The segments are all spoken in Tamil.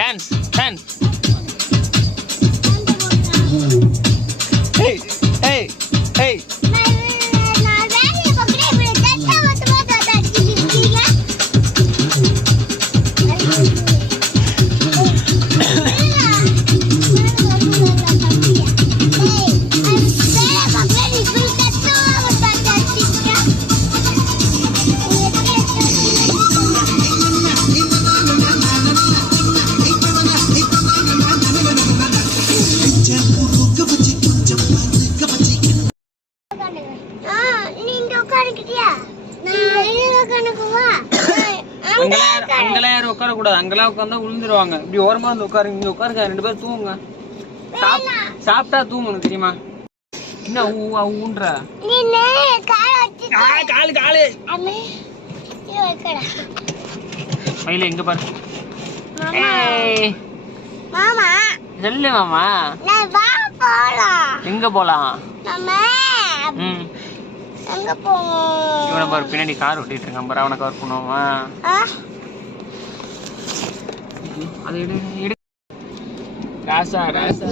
Dance dance. ஏய் ஏய் ஏய் அங்கெல்லாம் யாரும் உட்கார கூடாது. அங்கெல்லாம் உட்கார்ந்தா விழுந்துருவாங்க. இப்படி ஓரமா வந்து உட்காருங்க. இங்க உட்காருங்க, 2 பேரும் தூங்குங்க. சாப்பிட்டா தூங்கணும் தெரியுமா? என்ன ஊன்ற காலு காலு மயில எங்க பாரு. மாமா சொல்லு மாமா. எங்க போலாம்? இவனை பாரு, பின்னாடி கார் ஓட்டிட்டு இருக்கான் பாரு. அவனை கவர் பண்ணுவோமா? அது எடு எடு. ராசா ராசா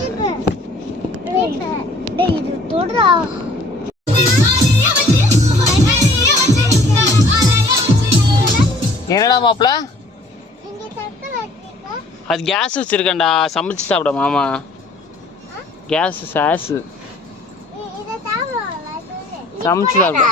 என்னடா மாப்பிள? அது கேஸ் வச்சிருக்கேன்டா, சமைச்சு சாப்பிட மாமா. கேஸ் சாஸ் சமைச்சு சாப்பிட.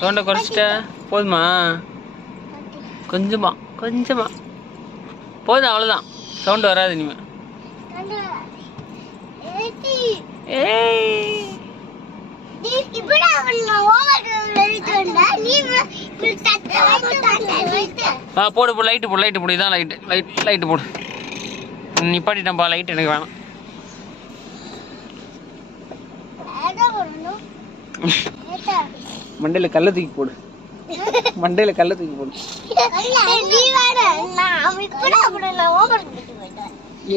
சவுண்டை குறைச்சிட்ட போதுமா? கொஞ்சமா கொஞ்சமா போதும், அவ்வளோதான். சவுண்டு வராது இனிமே. போடு போடு, லைட்டு போடு, லைட்டு போடு. இதான் லைட்டு, லைட்டு போடு. நிப்பாட்டிட்டேன்ப்பா, லைட் எனக்கு வேணாம். மண்டையில கல்ல தூக்கி போடு, மண்டையில கல்ல தூக்கி போடு.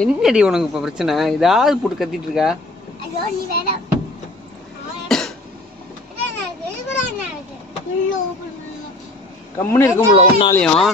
என்னடி உனக்கு இப்ப பிரச்சனை? ஏதாவது போட்டு கத்திட்டு இருக்கா? கம்முன்னு இருக்க முடியல உன்னாலையும்.